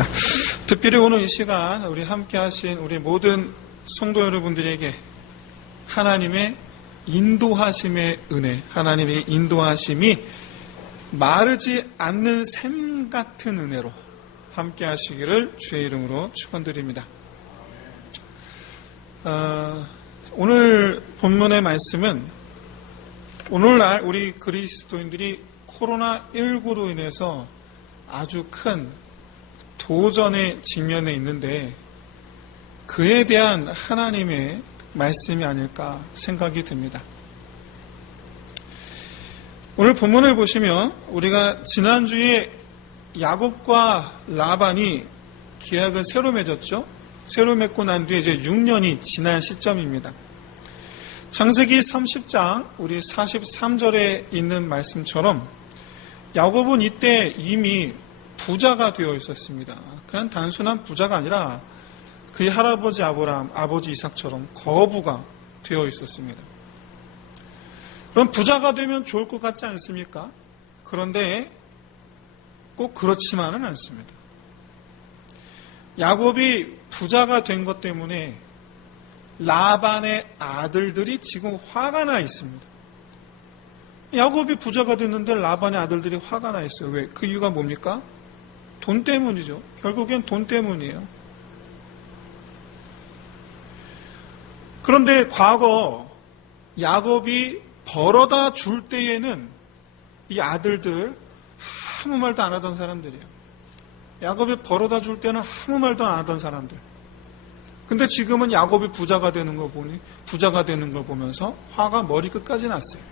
기도하겠습니다. 특별히 오늘 이 시간 우리 함께 하신 우리 모든 성도 여러분들에게 하나님의 인도하심의 은혜, 하나님의 인도하심이 마르지 않는 샘 같은 은혜로 함께 하시기를 주의 이름으로 축원드립니다. 오늘 본문의 말씀은 오늘날 우리 그리스도인들이 코로나19로 인해서 아주 큰 도전에 직면해 있는데 그에 대한 하나님의 말씀이 아닐까 생각이 듭니다. 오늘 본문을 보시면 우리가 지난주에 야곱과 라반이 계약을 새로 맺었죠. 새로 맺고 난 뒤에 이제 6년이 지난 시점입니다. 창세기 30장 우리 43절에 있는 말씀처럼 야곱은 이때 이미 부자가 되어 있었습니다. 그냥 단순한 부자가 아니라 그의 할아버지 아브라함, 아버지 이삭처럼 거부가 되어 있었습니다. 그럼 부자가 되면 좋을 것 같지 않습니까? 그런데 꼭 그렇지만은 않습니다. 야곱이 부자가 된 것 때문에 라반의 아들들이 지금 화가 나 있습니다. 야곱이 부자가 됐는데 라반의 아들들이 화가 나 있어요. 왜? 그 이유가 뭡니까? 돈 때문이죠. 결국엔 돈 때문이에요. 그런데 과거 야곱이 벌어다 줄 때에는 이 아들들 아무 말도 안 하던 사람들이에요. 야곱이 벌어다 줄 때는 아무 말도 안 하던 사람들. 근데 지금은 야곱이 부자가 되는 거 보면서 화가 머리끝까지 났어요.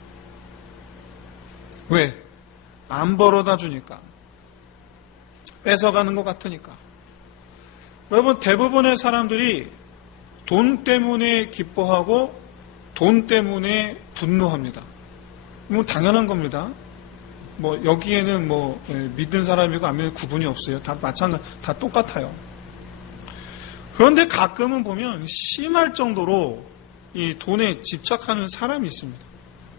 왜? 안 벌어다 주니까. 뺏어가는 것 같으니까. 여러분, 대부분의 사람들이 돈 때문에 기뻐하고 돈 때문에 분노합니다. 뭐 당연한 겁니다. 뭐 여기에는 믿는 사람이고 안 믿는 구분이 없어요. 다 마찬가지, 다 똑같아요. 그런데 가끔은 보면 심할 정도로 이 돈에 집착하는 사람이 있습니다.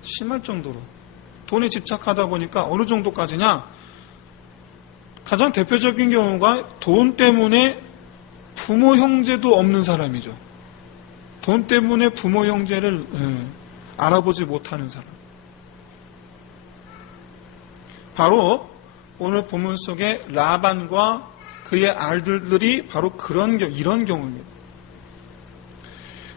심할 정도로. 돈에 집착하다 보니까 어느 정도까지냐? 가장 대표적인 경우가 돈 때문에 부모 형제도 없는 사람이죠. 돈 때문에 부모 형제를 알아보지 못하는 사람. 바로 오늘 본문 속에 라반과 그의 아들들이 바로 이런 경우입니다.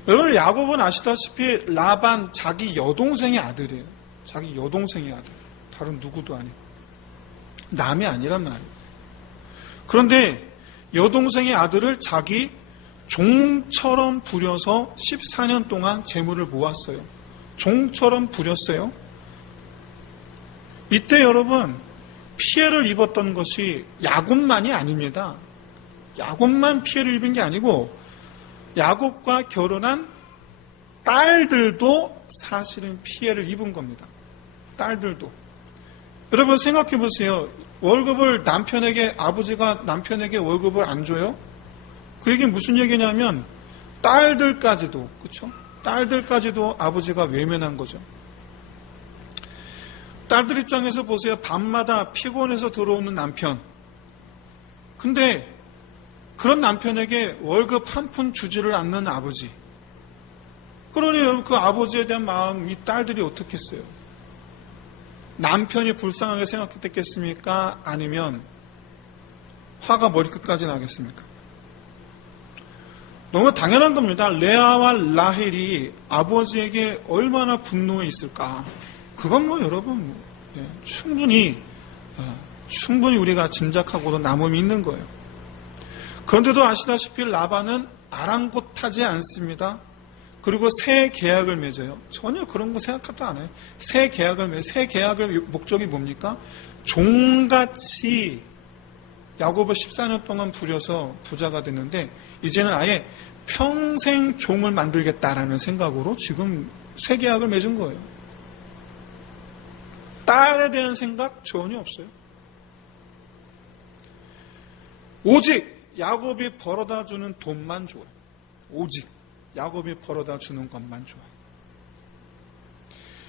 여러분, 야곱은 아시다시피 라반 자기 여동생의 아들이에요. 자기 여동생의 아들. 다른 누구도 아니고. 남이 아니란 말이에요. 그런데 여동생의 아들을 자기 종처럼 부려서 14년 동안 재물을 모았어요. 종처럼 부렸어요. 이때 여러분, 피해를 입었던 것이 야곱만이 아닙니다. 야곱만 피해를 입은 게 아니고 야곱과 결혼한 딸들도 사실은 피해를 입은 겁니다. 딸들도. 여러분 생각해 보세요. 월급을 아버지가 남편에게 월급을 안 줘요? 그 얘기는 무슨 얘기냐면 딸들까지도, 그렇죠? 딸들까지도 아버지가 외면한 거죠. 딸들 입장에서 보세요. 밤마다 피곤해서 들어오는 남편. 근데 그런 남편에게 월급 한 푼 주지를 않는 아버지. 그러니 그 아버지에 대한 마음, 이 딸들이 어떻겠어요? 남편이 불쌍하게 생각했겠습니까? 아니면 화가 머리끝까지 나겠습니까? 너무 당연한 겁니다. 레아와 라헬이 아버지에게 얼마나 분노해 있을까? 그건 여러분 충분히 우리가 짐작하고도 남음이 있는 거예요. 그런데도 아시다시피 라반은 아랑곳하지 않습니다. 그리고 새 계약을 맺어요. 전혀 그런 거 생각도 안 해요. 새 계약의 목적이 뭡니까? 종같이 야곱을 14년 동안 부려서 부자가 됐는데 이제는 아예 평생 종을 만들겠다라는 생각으로 지금 새 계약을 맺은 거예요. 딸에 대한 생각 전혀 없어요. 오직 야곱이 벌어다 주는 돈만 좋아요. 오직 야곱이 벌어다 주는 것만 좋아요.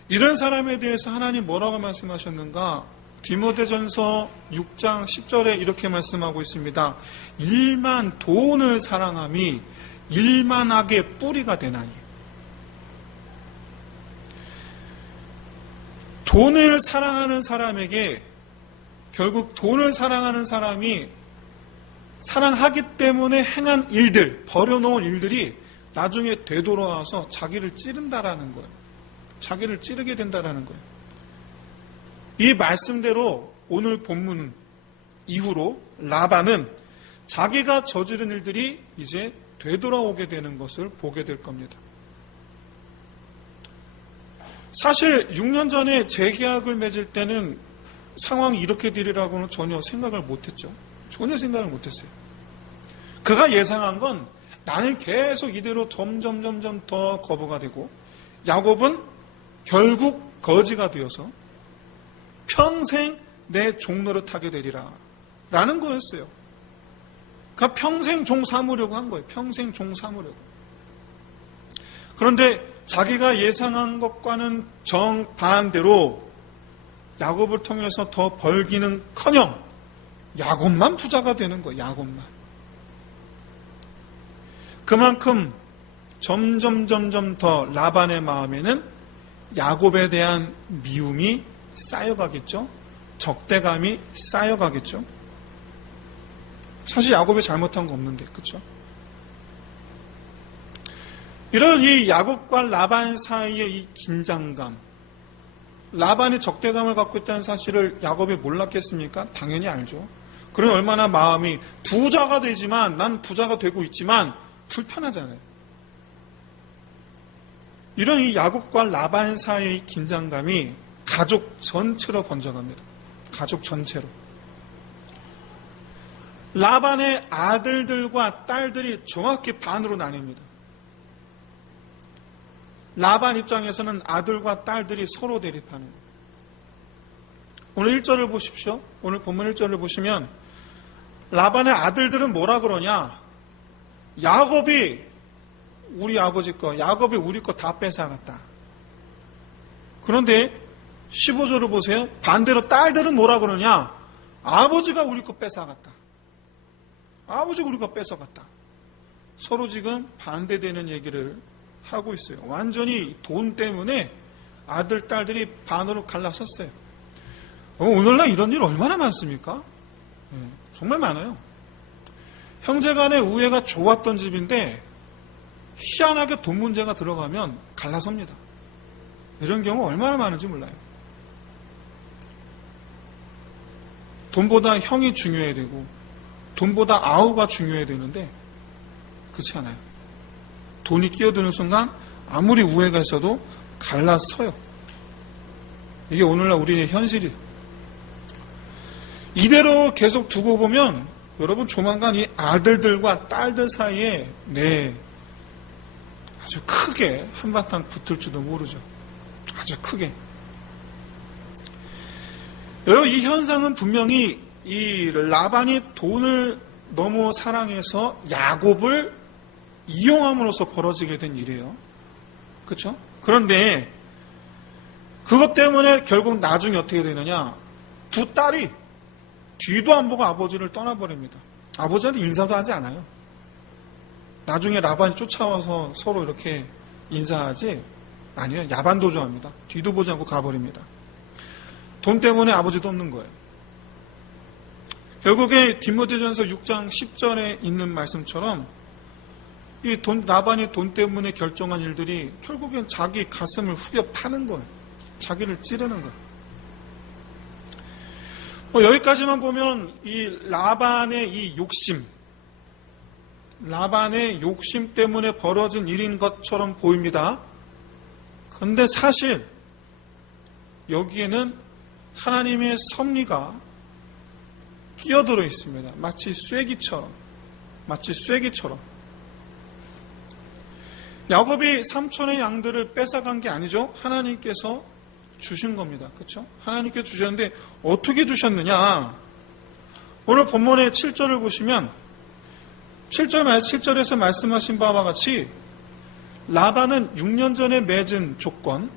이런 사람에 대해서 하나님 뭐라고 말씀하셨는가? 디모데전서 6장 10절에 이렇게 말씀하고 있습니다. 일만 돈을 사랑함이 일만하게 뿌리가 되나니. 돈을 사랑하는 사람에게 결국 돈을 사랑하는 사람이 사랑하기 때문에 행한 일들, 버려놓은 일들이 나중에 되돌아와서 자기를 찌른다라는 거예요. 자기를 찌르게 된다라는 거예요. 이 말씀대로 오늘 본문 이후로 라반은 자기가 저지른 일들이 이제 되돌아오게 되는 것을 보게 될 겁니다. 사실 6년 전에 재계약을 맺을 때는 상황이 이렇게 되리라고는 전혀 생각을 못했죠. 전혀 생각을 못했어요. 그가 예상한 건 나는 계속 이대로 점점 더 거부가 되고 야곱은 결국 거지가 되어서 평생 내 종노릇하게 되리라 라는 거였어요. 그러니까 평생 종 삼으려고 한 거예요. 평생 종 삼으려고. 그런데 자기가 예상한 것과는 정반대로 야곱을 통해서 더 벌기는커녕 야곱만 부자가 되는 거예요. 야곱만. 그만큼 점점 더 라반의 마음에는 야곱에 대한 미움이 쌓여가겠죠. 적대감이 쌓여가겠죠. 사실 야곱이 잘못한 거 없는데, 그렇죠? 이런 이 야곱과 라반 사이의 이 긴장감, 라반이 적대감을 갖고 있다는 사실을 야곱이 몰랐겠습니까? 당연히 알죠. 그러니 얼마나 마음이 부자가 되지만, 난 부자가 되고 있지만 불편하잖아요. 이런 이 야곱과 라반 사이의 긴장감이 가족 전체로 번져갑니다. 가족 전체로. 라반의 아들들과 딸들이 정확히 반으로 나뉩니다. 라반 입장에서는 아들과 딸들이 서로 대립하는 거예요. 오늘 1절을 보십시오. 오늘 본문 1절을 보시면 라반의 아들들은 뭐라 그러냐? 야곱이 우리 아버지 거, 야곱이 우리 거 다 뺏어갔다. 그런데 15절을 보세요. 반대로 딸들은 뭐라 그러냐? 아버지가 우리 거 뺏어갔다. 아버지가 우리 거 뺏어갔다. 서로 지금 반대되는 얘기를 하고 있어요. 완전히 돈 때문에 아들, 딸들이 반으로 갈라섰어요. 오늘날 이런 일 얼마나 많습니까? 정말 많아요. 형제간의 우애가 좋았던 집인데 희한하게 돈 문제가 들어가면 갈라섭니다. 이런 경우 얼마나 많은지 몰라요. 돈보다 형이 중요해야 되고 돈보다 아우가 중요해야 되는데 그렇지 않아요. 돈이 끼어드는 순간 아무리 우애가 있어도 갈라서요. 이게 오늘날 우리의 현실이에요. 이대로 계속 두고 보면 여러분 조만간 이 아들들과 딸들 사이에 아주 크게 한바탕 붙을지도 모르죠. 아주 크게. 여러분 이 현상은 분명히 이 라반이 돈을 너무 사랑해서 야곱을 이용함으로써 벌어지게 된 일이에요. 그렇죠? 그런데 그것 때문에 결국 나중에 어떻게 되느냐? 두 딸이 뒤도 안 보고 아버지를 떠나버립니다. 아버지한테 인사도 하지 않아요. 나중에 라반이 쫓아와서 서로 이렇게 인사하지 아니에요. 야반도주합니다. 뒤도 보지 않고 가버립니다. 돈 때문에 아버지도 없는 거예요. 결국에 디모데전서 6장 10절에 있는 말씀처럼 이 라반이 돈 때문에 결정한 일들이 결국엔 자기 가슴을 후벼 파는 거예요. 자기를 찌르는 거예요. 여기까지만 보면 이 라반의 이 욕심, 라반의 욕심 때문에 벌어진 일인 것처럼 보입니다. 그런데 사실 여기에는 하나님의 섭리가 끼어들어 있습니다. 마치 쐐기처럼. 야곱이 삼촌의 양들을 뺏어간 게 아니죠. 하나님께서 주신 겁니다. 그렇죠? 하나님께서 주셨는데 어떻게 주셨느냐? 오늘 본문의 7절을 보시면 7절에서 말씀하신 바와 같이 라반은 6년 전에 맺은 조건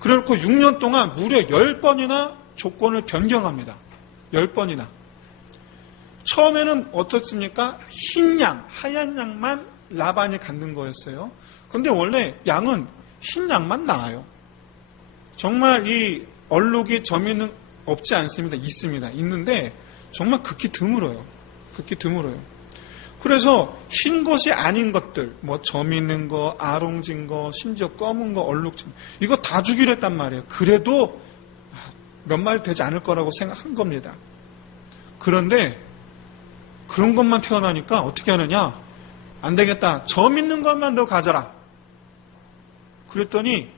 그렇고 6년 동안 무려 10번이나 조건을 변경합니다. 10번이나. 처음에는 어떻습니까? 흰 양, 하얀 양만 라반이 갖는 거였어요. 근데 원래 양은 흰 양만 나와요. 정말 이 얼룩이 점이 없지 않습니다. 있습니다. 있는데 정말 극히 드물어요. 극히 드물어요. 그래서 흰 것이 아닌 것들, 뭐 점 있는 거, 아롱진 거, 심지어 검은 거, 얼룩진 이거 다 주기로 했단 말이에요. 그래도 몇 마리 되지 않을 거라고 생각한 겁니다. 그런데 그런 것만 태어나니까 어떻게 하느냐? 안 되겠다. 점 있는 것만 너 가져라. 그랬더니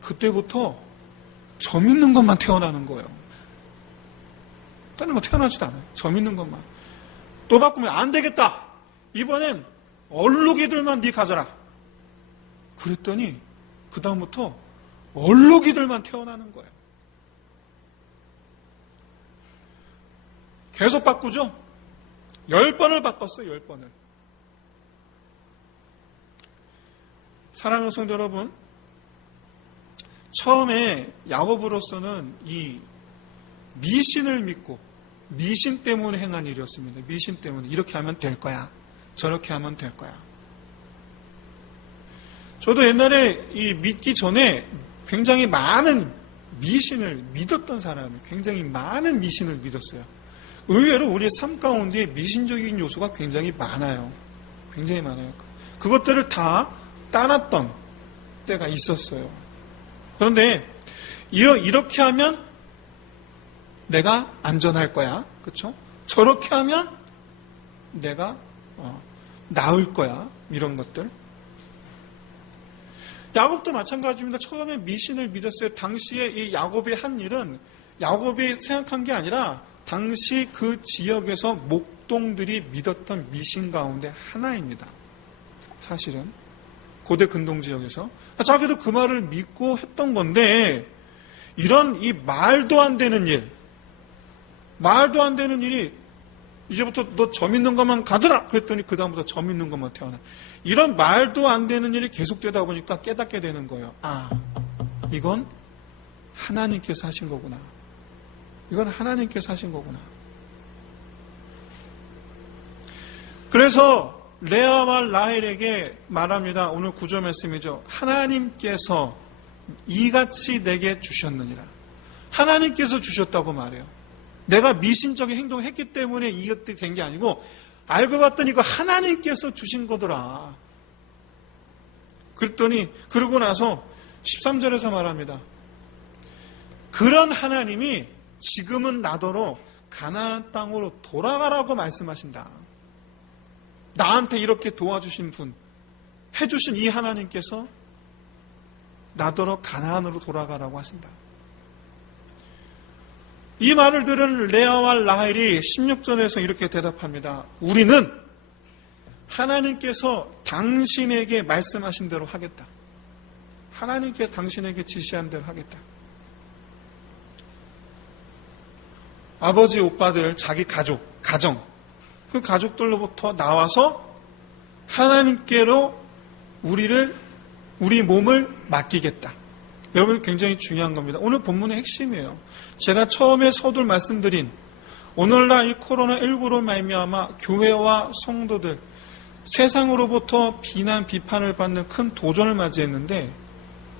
그때부터 점 있는 것만 태어나는 거예요. 다른 거 태어나지도 않아요. 점 있는 것만. 또 바꾸면 안 되겠다. 이번엔 얼룩이들만 네 가져라. 그랬더니 그 다음부터 얼룩이들만 태어나는 거예요. 계속 바꾸죠. 10번을 바꿨어요. 10번을. 사랑하는 성도 여러분, 처음에 야곱으로서는 이 미신을 믿고 미신 때문에 행한 일이었습니다. 미신 때문에 이렇게 하면 될 거야. 저렇게 하면 될 거야. 저도 옛날에 이 믿기 전에 굉장히 많은 미신을 믿었던 사람이에요. 굉장히 많은 미신을 믿었어요. 의외로 우리의 삶 가운데 미신적인 요소가 굉장히 많아요. 굉장히 많아요. 그것들을 다 따랐던 때가 있었어요. 그런데 이렇게 하면 내가 안전할 거야. 그렇죠? 저렇게 하면 내가 나을 거야. 이런 것들. 야곱도 마찬가지입니다. 처음에 미신을 믿었어요. 당시에 이 야곱이 한 일은 야곱이 생각한 게 아니라 당시 그 지역에서 목동들이 믿었던 미신 가운데 하나입니다. 사실은 고대 근동 지역에서 자기도 그 말을 믿고 했던 건데 이런 이 말도 안 되는 일이 이제부터 너 점 있는 것만 가져라 그랬더니 그 다음부터 점 있는 것만 태어나. 이런 말도 안 되는 일이 계속되다 보니까 깨닫게 되는 거예요. 아, 이건 하나님께서 하신 거구나. 이건 하나님께서 하신 거구나. 그래서 레아와 라헬에게 말합니다. 오늘 구절 말씀이죠. 하나님께서 이같이 내게 주셨느니라. 하나님께서 주셨다고 말해요. 내가 미신적인 행동을 했기 때문에 이것들이 된 게 아니고 알고 봤더니 이거 하나님께서 주신 거더라. 그랬더니 그러고 나서 13절에서 말합니다. 그런 하나님이 지금은 나더러 가나안 땅으로 돌아가라고 말씀하신다. 나한테 이렇게 도와주신 분, 해주신 이 하나님께서 나더러 가나안으로 돌아가라고 하신다. 이 말을 들은 레아와 라헬이 16절에서 이렇게 대답합니다. 우리는 하나님께서 당신에게 말씀하신 대로 하겠다. 하나님께서 당신에게 지시한 대로 하겠다. 아버지, 오빠들, 자기 가정, 그 가족들로부터 나와서 하나님께로 우리 몸을 맡기겠다. 여러분 굉장히 중요한 겁니다. 오늘 본문의 핵심이에요. 제가 처음에 서둘 말씀드린 오늘날 이 코로나19로 말미암아 교회와 성도들 세상으로부터 비난, 비판을 받는 큰 도전을 맞이했는데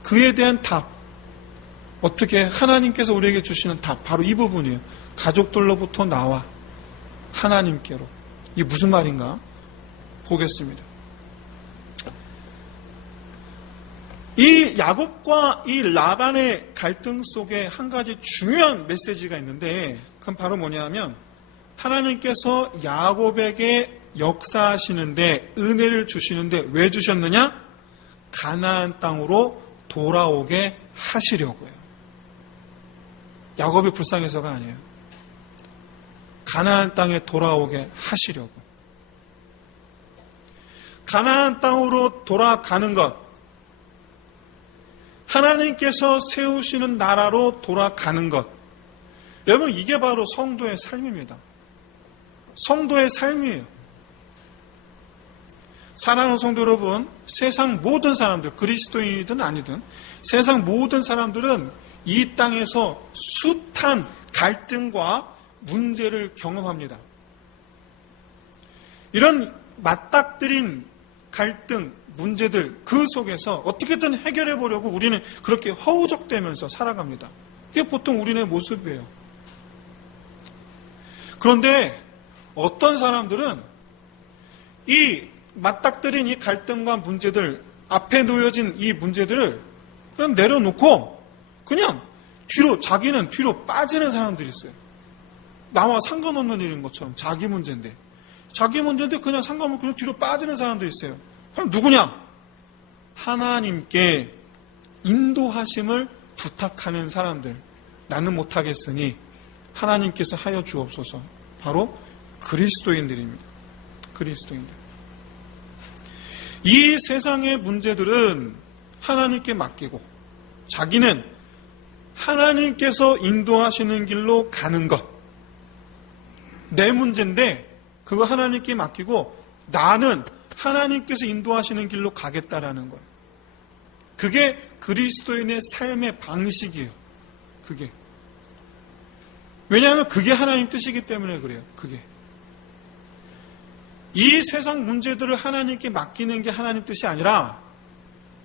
그에 대한 답, 어떻게 하나님께서 우리에게 주시는 답, 바로 이 부분이에요. 가족들로부터 나와 하나님께로. 이게 무슨 말인가? 보겠습니다. 이 야곱과 이 라반의 갈등 속에 한 가지 중요한 메시지가 있는데 그건 바로 뭐냐면 하나님께서 야곱에게 역사하시는데 은혜를 주시는데 왜 주셨느냐? 가나안 땅으로 돌아오게 하시려고요. 야곱이 불쌍해서가 아니에요. 가나안 땅에 돌아오게 하시려고. 가나안 땅으로 돌아가는 것, 하나님께서 세우시는 나라로 돌아가는 것. 여러분 이게 바로 성도의 삶입니다. 성도의 삶이에요. 사랑하는 성도 여러분, 세상 모든 사람들, 그리스도인이든 아니든 세상 모든 사람들은 이 땅에서 숱한 갈등과 문제를 경험합니다. 이런 맞닥뜨린 갈등, 문제들 그 속에서 어떻게든 해결해 보려고 우리는 그렇게 허우적대면서 살아갑니다. 그게 보통 우리의 모습이에요. 그런데 어떤 사람들은 이 맞닥뜨린 이 갈등과 문제들, 앞에 놓여진 이 문제들을 그냥 내려놓고 그냥 자기는 뒤로 빠지는 사람들이 있어요. 나와 상관없는 일인 것처럼 자기 문제인데 그냥 상관없는 그냥 뒤로 빠지는 사람들이 있어요. 그럼 누구냐? 하나님께 인도하심을 부탁하는 사람들. 나는 못하겠으니 하나님께서 하여 주옵소서. 바로 그리스도인들입니다. 그리스도인들. 이 세상의 문제들은 하나님께 맡기고 자기는 하나님께서 인도하시는 길로 가는 것. 내 문제인데 그거 하나님께 맡기고 나는 하나님께서 인도하시는 길로 가겠다라는 거예요. 그게 그리스도인의 삶의 방식이에요. 그게. 왜냐하면 그게 하나님 뜻이기 때문에 그래요. 그게. 이 세상 문제들을 하나님께 맡기는 게 하나님 뜻이 아니라,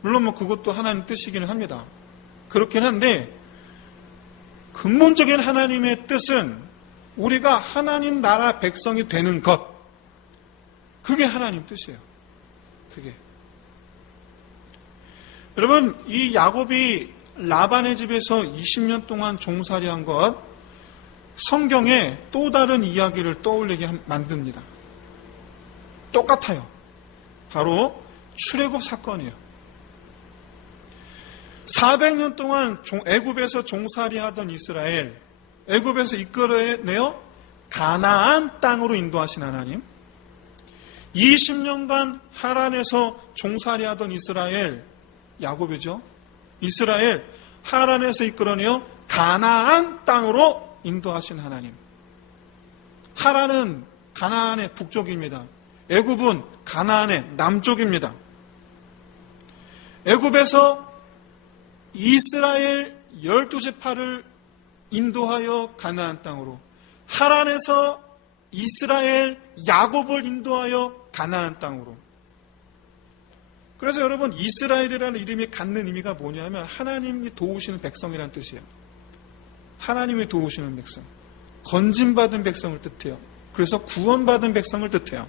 물론 뭐 그것도 하나님 뜻이기는 합니다. 그렇긴 한데, 근본적인 하나님의 뜻은 우리가 하나님 나라 백성이 되는 것. 그게 하나님 뜻이에요. 그게. 여러분, 이 야곱이 라반의 집에서 20년 동안 종살이한 것, 성경에 또 다른 이야기를 떠올리게 만듭니다. 똑같아요. 바로 출애굽 사건이에요. 400년 동안 애굽에서 종살이하던 이스라엘, 애굽에서 이끌어내어 가나안 땅으로 인도하신 하나님, 20년간 하란에서 종살이하던 이스라엘, 야곱이죠. 이스라엘 하란에서 이끌어내어 가나안 땅으로 인도하신 하나님. 하란은 가나안의 북쪽입니다. 애굽은 가나안의 남쪽입니다. 애굽에서 이스라엘 12지파를 인도하여 가나안 땅으로, 하란에서 이스라엘 야곱을 인도하여 가나안 땅으로. 그래서 여러분, 이스라엘이라는 이름이 갖는 의미가 뭐냐면 하나님이 도우시는 백성이라는 뜻이에요. 하나님이 도우시는 백성, 건진받은 백성을 뜻해요. 그래서 구원받은 백성을 뜻해요.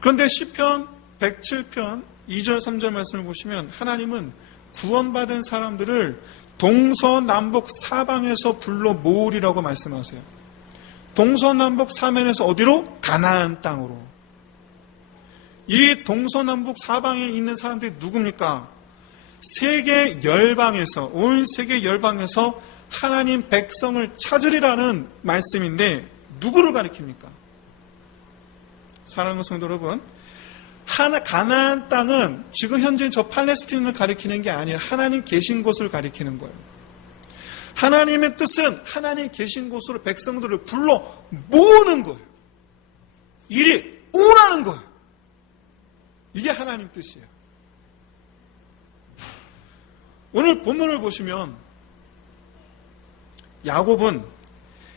그런데 시편 107편 2절 3절 말씀을 보시면 하나님은 구원받은 사람들을 동서남북 사방에서 불러 모으리라고 말씀하세요. 동서남북 사면에서 어디로? 가나안 땅으로. 이 동서남북 사방에 있는 사람들이 누굽니까? 세계 열방에서, 온 세계 열방에서 하나님 백성을 찾으리라는 말씀인데 누구를 가리킵니까? 사랑하는 성도 여러분, 가나안 땅은 지금 현재 저 팔레스틴을 가리키는 게 아니라 하나님 계신 곳을 가리키는 거예요. 하나님의 뜻은 하나님 계신 곳으로 백성들을 불러 모으는 거예요. 이리 오라는 거예요. 이게 하나님 뜻이에요. 오늘 본문을 보시면 야곱은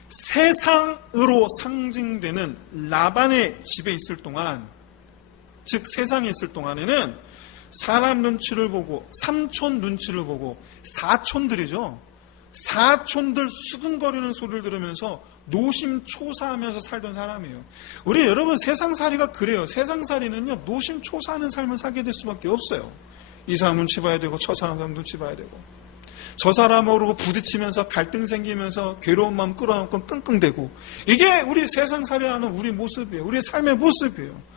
세상으로 상징되는 라반의 집에 있을 동안, 즉 세상에 있을 동안에는 사람 눈치를 보고, 삼촌 눈치를 보고, 사촌들이죠. 사촌들 수근거리는 소리를 들으면서 노심초사하면서 살던 사람이에요. 우리 여러분, 세상살이가 그래요. 세상살이는요, 노심초사하는 삶을 살게 될 수밖에 없어요. 이 사람 눈치 봐야 되고, 저 사람 눈치 봐야 되고, 저 사람하고 부딪히면서 갈등 생기면서 괴로운 마음 끌어안고 끙끙대고, 이게 우리 세상살이하는 우리 모습이에요. 우리 삶의 모습이에요.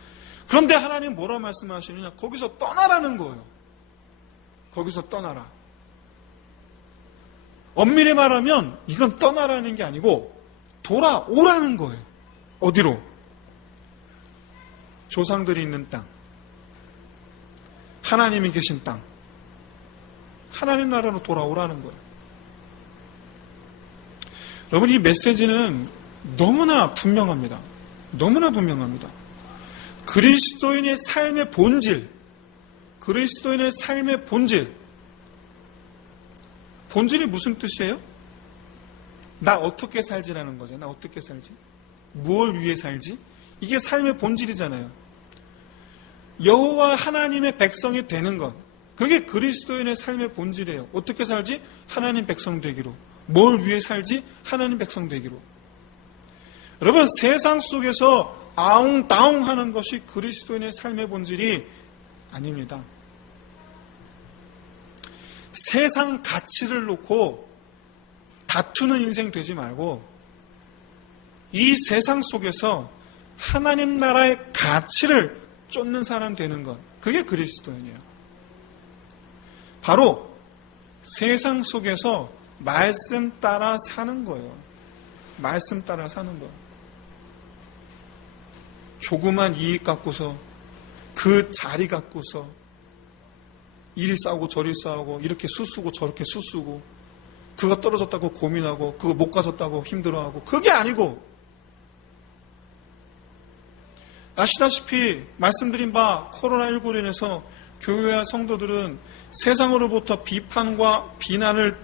그런데 하나님 뭐라 말씀하시느냐? 거기서 떠나라는 거예요. 거기서 떠나라. 엄밀히 말하면 이건 떠나라는 게 아니고 돌아오라는 거예요. 어디로? 조상들이 있는 땅, 하나님이 계신 땅, 하나님 나라로 돌아오라는 거예요. 여러분, 이 메시지는 너무나 분명합니다. 너무나 분명합니다. 그리스도인의 삶의 본질, 그리스도인의 삶의 본질, 본질이 무슨 뜻이에요? 나 어떻게 살지라는 거죠. 나 어떻게 살지? 무엇을 위해 살지? 이게 삶의 본질이잖아요. 여호와 하나님의 백성이 되는 것, 그게 그리스도인의 삶의 본질이에요. 어떻게 살지? 하나님 백성 되기로. 뭘 위해 살지? 하나님 백성 되기로. 여러분, 세상 속에서 아웅다웅 하는 것이 그리스도인의 삶의 본질이 아닙니다. 세상 가치를 놓고 다투는 인생 되지 말고 이 세상 속에서 하나님 나라의 가치를 쫓는 사람 되는 것, 그게 그리스도인이에요. 바로 세상 속에서 말씀 따라 사는 거예요. 말씀 따라 사는 거. 조그만 이익 갖고서, 그 자리 갖고서 이리 싸우고 저리 싸우고, 이렇게 수수고 저렇게 수수고, 그거 떨어졌다고 고민하고, 그거 못 가졌다고 힘들어하고, 그게 아니고, 아시다시피 말씀드린 바 코로나19로 인해서 교회와 성도들은 세상으로부터 비판과 비난을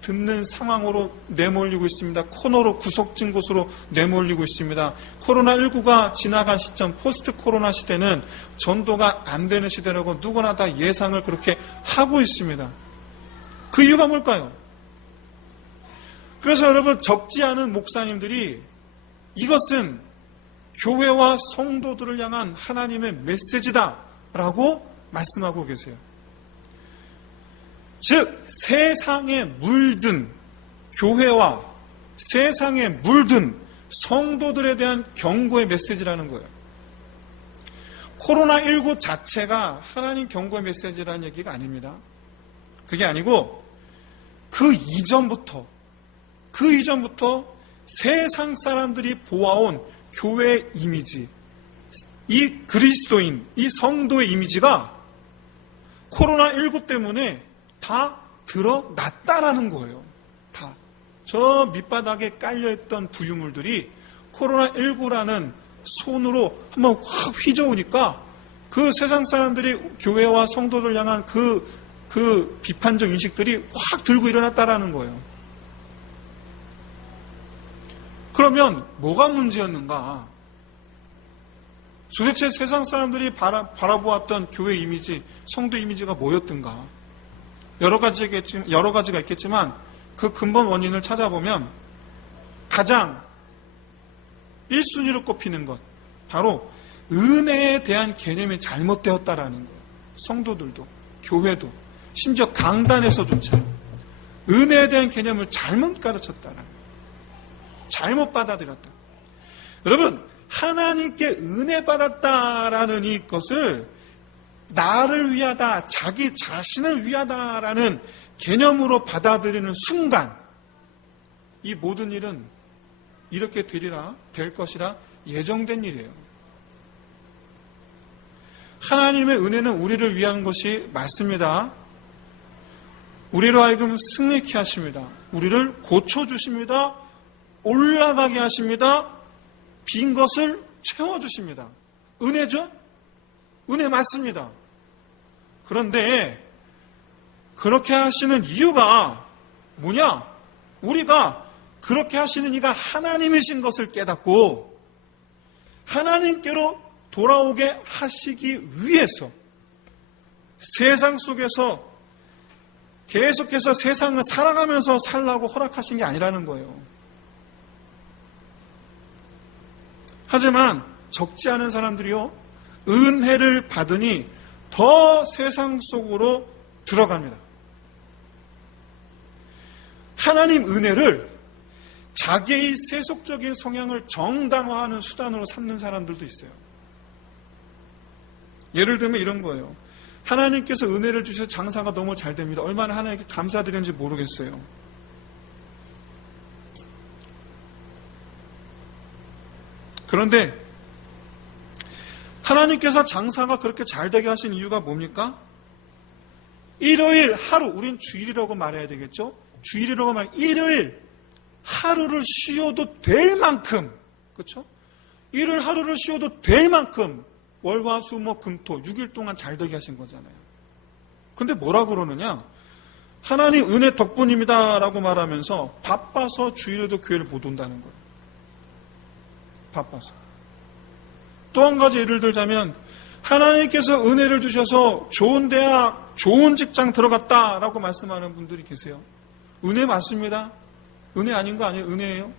듣는 상황으로 내몰리고 있습니다. 코너로 구석진 곳으로 내몰리고 있습니다. 코로나19가 지나간 시점, 포스트 코로나 시대는 전도가 안 되는 시대라고 누구나 다 예상을 그렇게 하고 있습니다. 그 이유가 뭘까요? 그래서 여러분, 적지 않은 목사님들이 이것은 교회와 성도들을 향한 하나님의 메시지다라고 말씀하고 계세요. 즉, 세상에 물든 교회와 세상에 물든 성도들에 대한 경고의 메시지라는 거예요. 코로나19 자체가 하나님 경고의 메시지라는 얘기가 아닙니다. 그게 아니고 그 이전부터 세상 사람들이 보아온 교회의 이미지, 이 그리스도인, 이 성도의 이미지가 코로나19 때문에 다 드러났다라는 거예요. 다. 저 밑바닥에 깔려있던 부유물들이 코로나19라는 손으로 한번 확 휘저으니까 그 세상 사람들이 교회와 성도들 향한 그 비판적 인식들이 확 들고 일어났다라는 거예요. 그러면 뭐가 문제였는가? 도대체 세상 사람들이 바라보았던 교회 이미지, 성도 이미지가 뭐였던가? 여러 가지가 있겠지만 그 근본 원인을 찾아보면 가장 1순위로 꼽히는 것, 바로 은혜에 대한 개념이 잘못되었다라는 거예요. 성도들도, 교회도, 심지어 강단에서조차 은혜에 대한 개념을 잘못 가르쳤다라는 거예요. 잘못 받아들였다. 여러분, 하나님께 은혜 받았다라는 이것을 나를 위하다, 자기 자신을 위하다라는 개념으로 받아들이는 순간 이 모든 일은 이렇게 될 것이라 예정된 일이에요. 하나님의 은혜는 우리를 위한 것이 맞습니다. 우리로 하여금 승리케 하십니다. 우리를 고쳐주십니다. 올라가게 하십니다. 빈 것을 채워주십니다. 은혜죠? 은혜 맞습니다. 그런데 그렇게 하시는 이유가 뭐냐? 우리가 그렇게 하시는 이가 하나님이신 것을 깨닫고 하나님께로 돌아오게 하시기 위해서 세상 속에서 계속해서 세상을 살아가면서 살라고 허락하신 게 아니라는 거예요. 하지만 적지 않은 사람들이요, 은혜를 받으니 더 세상 속으로 들어갑니다. 하나님 은혜를 자기의 세속적인 성향을 정당화하는 수단으로 삼는 사람들도 있어요. 예를 들면 이런 거예요. 하나님께서 은혜를 주셔서 장사가 너무 잘 됩니다. 얼마나 하나님께 감사드리는지 모르겠어요. 그런데 하나님께서 장사가 그렇게 잘 되게 하신 이유가 뭡니까? 일요일 하루, 우린 주일이라고 말해야 되겠죠? 주일이라고 말해, 일요일 하루를 쉬어도 될 만큼, 그렇죠? 일요일 하루를 쉬어도 될 만큼 월화수목금토 6일 동안 잘 되게 하신 거잖아요. 그런데 뭐라 그러느냐? 하나님 은혜 덕분입니다라고 말하면서 바빠서 주일에도 교회를 못 온다는 거예요. 바빠서. 또 한 가지 예를 들자면 하나님께서 은혜를 주셔서 좋은 대학, 좋은 직장 들어갔다라고 말씀하는 분들이 계세요. 은혜 맞습니다. 은혜 아닌 거 아니에요? 은혜예요.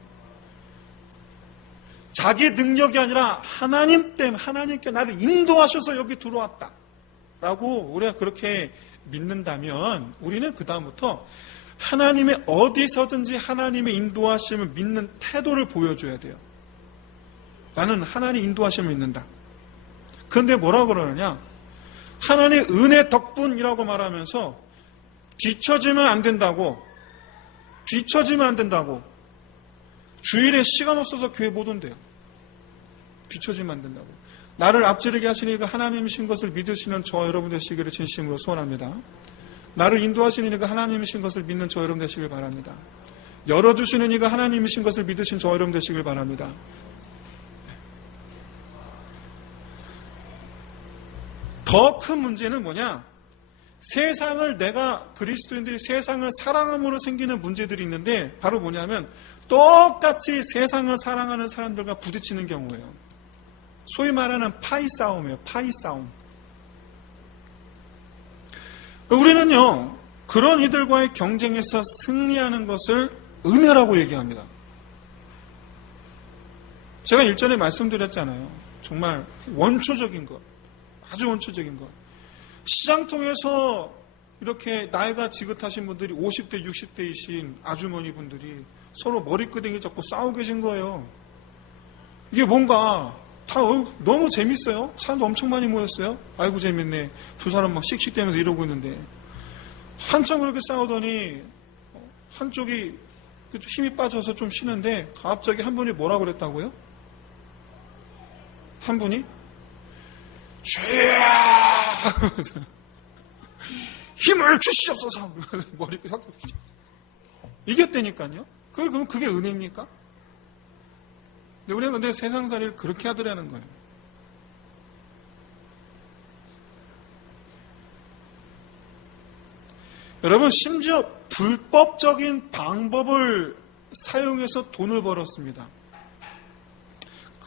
자기 능력이 아니라 하나님 때문에 하나님께 나를 인도하셔서 여기 들어왔다 라고 우리가 그렇게 믿는다면 우리는 그 다음부터 하나님의 어디서든지 하나님의 인도하심을 믿는 태도를 보여줘야 돼요. 나는 하나님 인도하심을 믿는다. 그런데 뭐라고 그러느냐, 하나님의 은혜 덕분이라고 말하면서 뒤처지면 안 된다고, 주일에 시간 없어서 교회 못 온대요. 뒤처지면 안 된다고. 나를 앞지르게 하시는 이가 하나님이신 것을 믿으시는 저와 여러분 되시기를 진심으로 소원합니다. 나를 인도하시는 이가 하나님이신 것을 믿는 저와 여러분 되시길 바랍니다. 열어주시는 이가 하나님이신 것을 믿으신 저와 여러분 되시길 바랍니다. 더 큰 문제는 뭐냐? 세상을 그리스도인들이 세상을 사랑함으로 생기는 문제들이 있는데 바로 뭐냐면 똑같이 세상을 사랑하는 사람들과 부딪히는 경우예요. 소위 말하는 파이 싸움이에요. 파이 싸움. 우리는요, 그런 이들과의 경쟁에서 승리하는 것을 은혜라고 얘기합니다. 제가 일전에 말씀드렸잖아요. 정말 원초적인 것, 아주 원초적인 것. 시장 통해서 이렇게 나이가 지긋하신 분들이 50대, 60대이신 아주머니 분들이 서로 머리끄댕이 잡고 싸우고 계신 거예요. 이게 뭔가 다 너무 재밌어요. 사람도 엄청 많이 모였어요. 아이고 재밌네. 두 사람 막 씩씩대면서 이러고 있는데 한참 그렇게 싸우더니 한쪽이 힘이 빠져서 좀 쉬는데 갑자기 한 분이 뭐라고 그랬다고요? 한 분이 주야 힘을 주시옵소서. 머리끄 삭 이겼다니까요. 그럼 그게 은혜입니까? 우리가 근데 세상살이를 그렇게 하더라는 거예요. 여러분, 심지어 불법적인 방법을 사용해서 돈을 벌었습니다.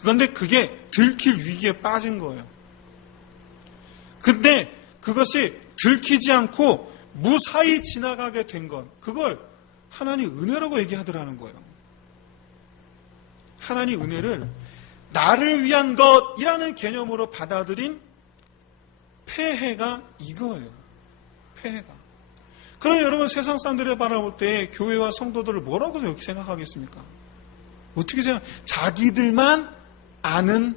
그런데 그게 들킬 위기에 빠진 거예요. 근데 그것이 들키지 않고 무사히 지나가게 된 것, 그걸 하나님 은혜라고 얘기하더라는 거예요. 하나님 은혜를 나를 위한 것이라는 개념으로 받아들인 폐해가 이거예요. 폐해가. 그럼 여러분, 세상 사람들이 바라볼 때 교회와 성도들을 뭐라고 생각하겠습니까? 어떻게 자기들만 아는,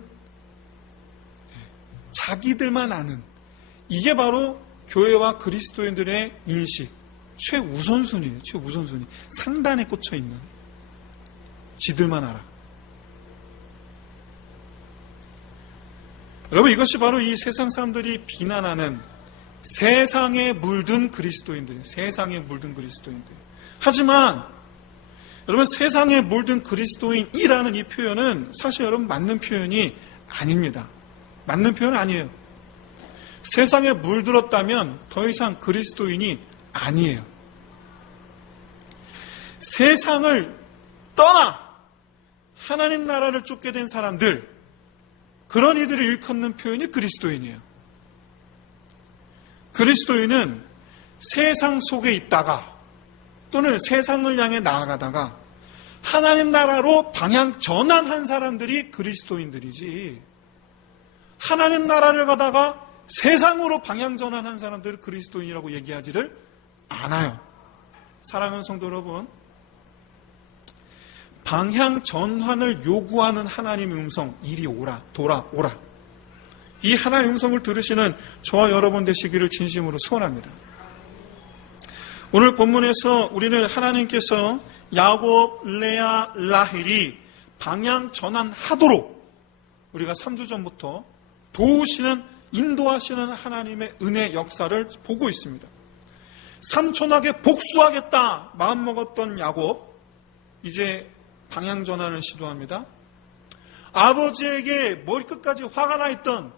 이게 바로 교회와 그리스도인들의 인식, 최우선순위예요. 최우선순위. 상단에 꽂혀 있는, 지들만 알아. 여러분, 이것이 바로 이 세상 사람들이 비난하는 세상에 물든 그리스도인들. 하지만 여러분, 세상에 물든 그리스도인이라는 이 표현은 사실 여러분 맞는 표현이 아닙니다. 맞는 표현은 아니에요. 세상에 물들었다면 더 이상 그리스도인이 아니에요. 세상을 떠나 하나님 나라를 쫓게 된 사람들, 그런 이들을 일컫는 표현이 그리스도인이에요. 그리스도인은 세상 속에 있다가 또는 세상을 향해 나아가다가 하나님 나라로 방향 전환한 사람들이 그리스도인들이지, 하나님 나라를 가다가 세상으로 방향 전환한 사람들을 그리스도인이라고 얘기하지를 않아요. 사랑하는 성도 여러분, 방향 전환을 요구하는 하나님의 음성, 이리 오라, 돌아오라. 이 하나님의 음성을 들으시는 저와 여러분 되시기를 진심으로 소원합니다. 오늘 본문에서 우리는 하나님께서 야곱, 레아, 라헬이 방향 전환하도록 우리가 3주 전부터 도우시는, 인도하시는 하나님의 은혜 역사를 보고 있습니다. 삼촌에게 복수하겠다 마음먹었던 야곱, 이제 방향 전환을 시도합니다. 아버지에게 머리끝까지 화가 나 있던,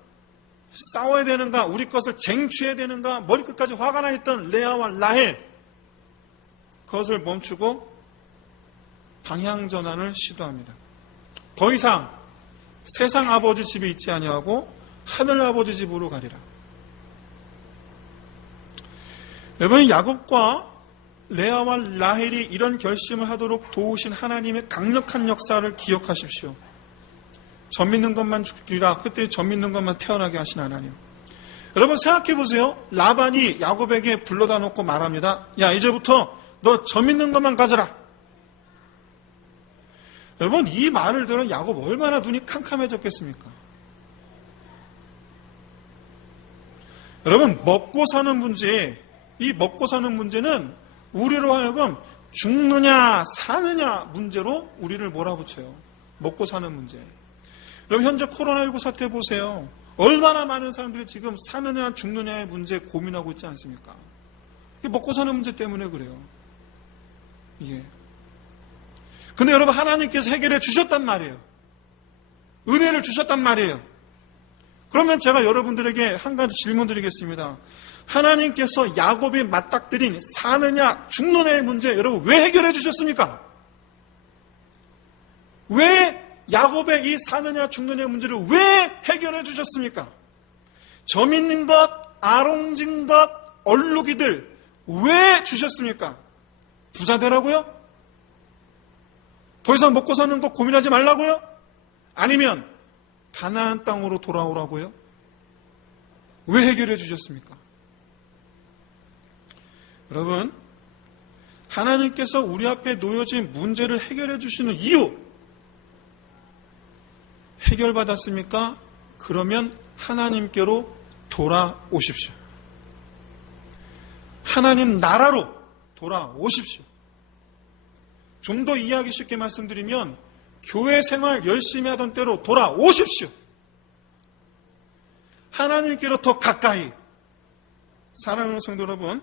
싸워야 되는가, 우리 것을 쟁취해야 되는가, 머리끝까지 화가 나 있던 레아와 라헬, 그것을 멈추고 방향 전환을 시도합니다. 더 이상 세상 아버지 집에 있지 아니하고 하늘 아버지 집으로 가리라. 여러분, 야곱과 레아와 라헬이 이런 결심을 하도록 도우신 하나님의 강력한 역사를 기억하십시오. 젖 믿는 것만 죽이라. 그때 젖 믿는 것만 태어나게 하신 하나님. 여러분 생각해 보세요. 라반이 야곱에게 불러다 놓고 말합니다. 야, 이제부터 너 젖 믿는 것만 가져라. 여러분, 이 말을 들은 야곱 얼마나 눈이 캄캄해졌겠습니까? 여러분, 먹고 사는 문제, 이 먹고 사는 문제는 우리로 하여금 죽느냐 사느냐 문제로 우리를 몰아붙여요. 먹고 사는 문제. 여러분, 현재 코로나19 사태 보세요. 얼마나 많은 사람들이 지금 사느냐 죽느냐의 문제에 고민하고 있지 않습니까? 먹고 사는 문제 때문에 그래요. 예. 근데 여러분, 하나님께서 해결해 주셨단 말이에요. 은혜를 주셨단 말이에요. 그러면 제가 여러분들에게 한 가지 질문 드리겠습니다. 하나님께서 야곱이 맞닥뜨린 사느냐 죽느냐의 문제, 여러분 왜 해결해 주셨습니까? 왜 야곱의 이 사느냐 죽느냐의 문제를 왜 해결해 주셨습니까? 점 있는 것, 아롱진 것, 얼룩이들 왜 주셨습니까? 부자 되라고요? 더 이상 먹고 사는 거 고민하지 말라고요? 아니면 가나안 땅으로 돌아오라고요? 왜 해결해 주셨습니까? 여러분, 하나님께서 우리 앞에 놓여진 문제를 해결해 주시는 이유, 해결받았습니까? 그러면 하나님께로 돌아오십시오. 하나님 나라로 돌아오십시오. 좀 더 이해하기 쉽게 말씀드리면 교회 생활 열심히 하던 때로 돌아오십시오. 하나님께로 더 가까이. 사랑하는 성도 여러분,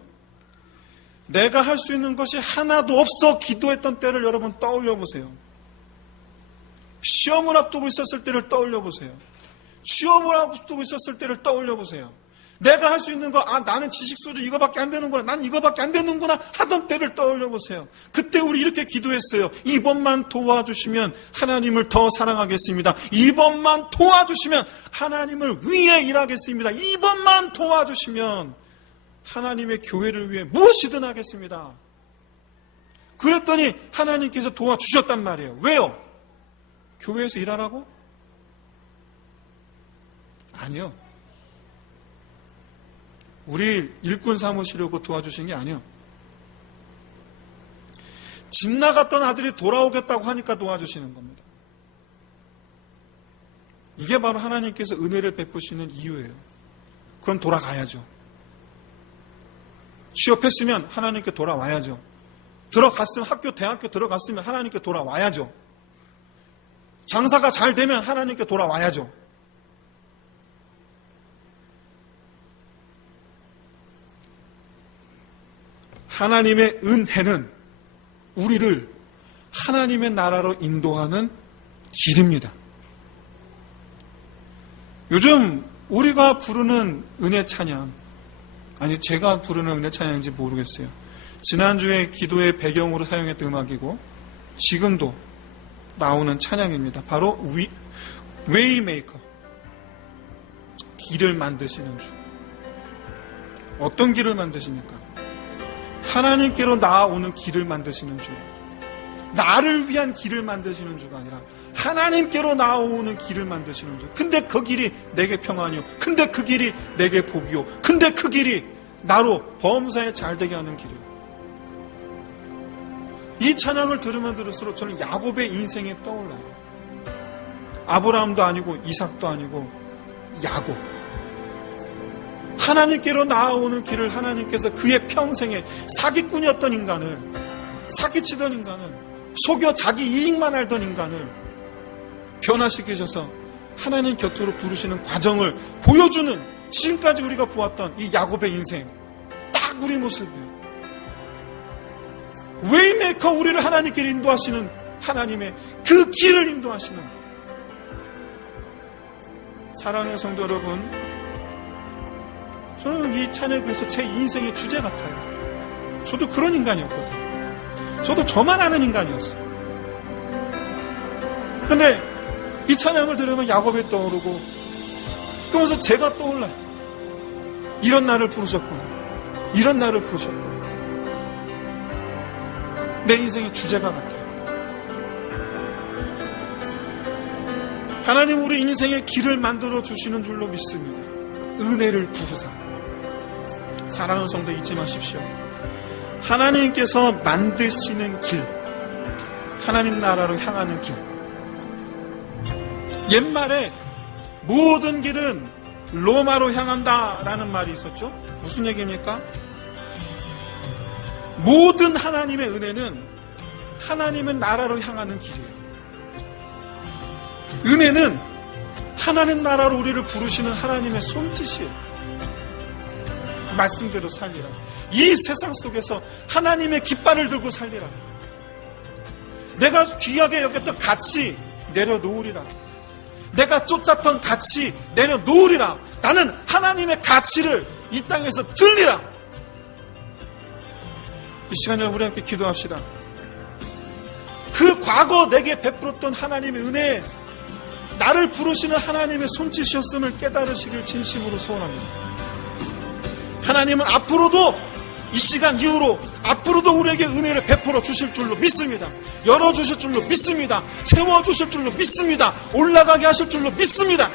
내가 할 수 있는 것이 하나도 없어 기도했던 때를 여러분 떠올려 보세요. 시험을 앞두고 있었을 때를 떠올려 보세요. 취업을 앞두고 있었을 때를 떠올려 보세요. 내가 할 수 있는 거, 나는 지식 수준 이거밖에 안 되는구나, 난 이거밖에 안 되는구나 하던 때를 떠올려 보세요. 그때 우리 이렇게 기도했어요. 이번만 도와주시면 하나님을 더 사랑하겠습니다. 이번만 도와주시면 하나님을 위해 일하겠습니다. 이번만 도와주시면 하나님의 교회를 위해 무엇이든 하겠습니다. 그랬더니 하나님께서 도와주셨단 말이에요. 왜요? 교회에서 일하라고? 아니요. 우리 일꾼 삼으시려고 도와주신 게 아니요. 집 나갔던 아들이 돌아오겠다고 하니까 도와주시는 겁니다. 이게 바로 하나님께서 은혜를 베푸시는 이유예요. 그럼 돌아가야죠. 취업했으면 하나님께 돌아와야죠. 들어갔으면 학교, 대학교 들어갔으면 하나님께 돌아와야죠. 장사가 잘 되면 하나님께 돌아와야죠. 하나님의 은혜는 우리를 하나님의 나라로 인도하는 길입니다. 요즘 우리가 부르는 은혜 찬양, 아니 제가 부르는 은혜 찬양인지 모르겠어요. 지난주에 기도의 배경으로 사용했던 음악이고 지금도 나오는 찬양입니다. 바로 웨이메이커, 길을 만드시는 주. 어떤 길을 만드십니까? 하나님께로 나아오는 길을 만드시는 주예요. 나를 위한 길을 만드시는 주가 아니라 하나님께로 나아오는 길을 만드시는 주. 근데 그 길이 내게 평안이요, 근데 그 길이 내게 복이요, 근데 그 길이 나로 범사에 잘되게 하는 길이요. 이 찬양을 들으면 들을수록 저는 야곱의 인생이 떠올라요. 아브라함도 아니고 이삭도 아니고 야곱. 하나님께로 나아오는 길을 하나님께서 그의 평생에 사기꾼이었던 인간을, 사기치던 인간을, 속여 자기 이익만 알던 인간을 변화시키셔서 하나님 곁으로 부르시는 과정을 보여주는, 지금까지 우리가 보았던 이 야곱의 인생, 딱 우리 모습이에요. 웨이메이커, 우리를 하나님께 인도하시는 하나님의 그 길을 인도하시는. 사랑하는 성도 여러분, 저는 이 찬양이 그래서 제 인생의 주제 같아요. 저도 그런 인간이었거든요. 저도 저만 아는 인간이었어요. 근데 이 찬양을 들으면 야곱이 떠오르고, 그러면서 제가 떠올라요. 이런 나를 부르셨구나. 이런 나를 부르셨구나. 내 인생의 주제가 같아요. 하나님 우리 인생의 길을 만들어 주시는 줄로 믿습니다. 은혜를 부으사. 사랑하는 성도 잊지 마십시오. 하나님께서 만드시는 길, 하나님 나라로 향하는 길. 옛말에 모든 길은 로마로 향한다라는 말이 있었죠. 무슨 얘기입니까? 모든 하나님의 은혜는 하나님의 나라로 향하는 길이에요. 은혜는 하나님 나라로 우리를 부르시는 하나님의 손짓이에요. 말씀대로 살리라. 이 세상 속에서 하나님의 깃발을 들고 살리라. 내가 귀하게 여겼던 가치 내려놓으리라. 내가 쫓았던 가치 내려놓으리라. 나는 하나님의 가치를 이 땅에서 들리라. 이 시간에 우리 함께 기도합시다. 그 과거 내게 베풀었던 하나님의 은혜, 나를 부르시는 하나님의 손짓이었음을 깨달으시길 진심으로 소원합니다. 하나님은 앞으로도 이 시간 이후로 앞으로도 우리에게 은혜를 베풀어 주실 줄로 믿습니다. 열어주실 줄로 믿습니다. 채워주실 줄로 믿습니다. 올라가게 하실 줄로 믿습니다.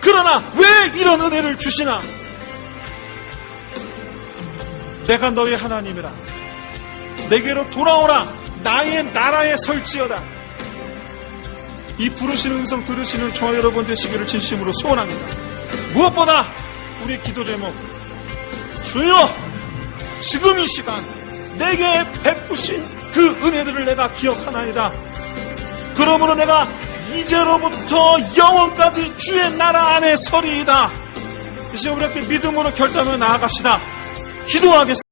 그러나 왜 이런 은혜를 주시나? 내가 너의 하나님이라. 내게로 돌아오라. 나의 나라에 설지어다. 이 부르시는 음성 들으시는 저와 여러분 되시기를 진심으로 소원합니다. 무엇보다 우리의 기도 제목, 주여 지금 이 시간 내게 베푸신 그 은혜들을 내가 기억하나이다. 그러므로 내가 이제로부터 영원까지 주의 나라 안에 서리이다. 이 시간 우리에게 믿음으로 결단하며 나아갑시다. 기도하겠습니다.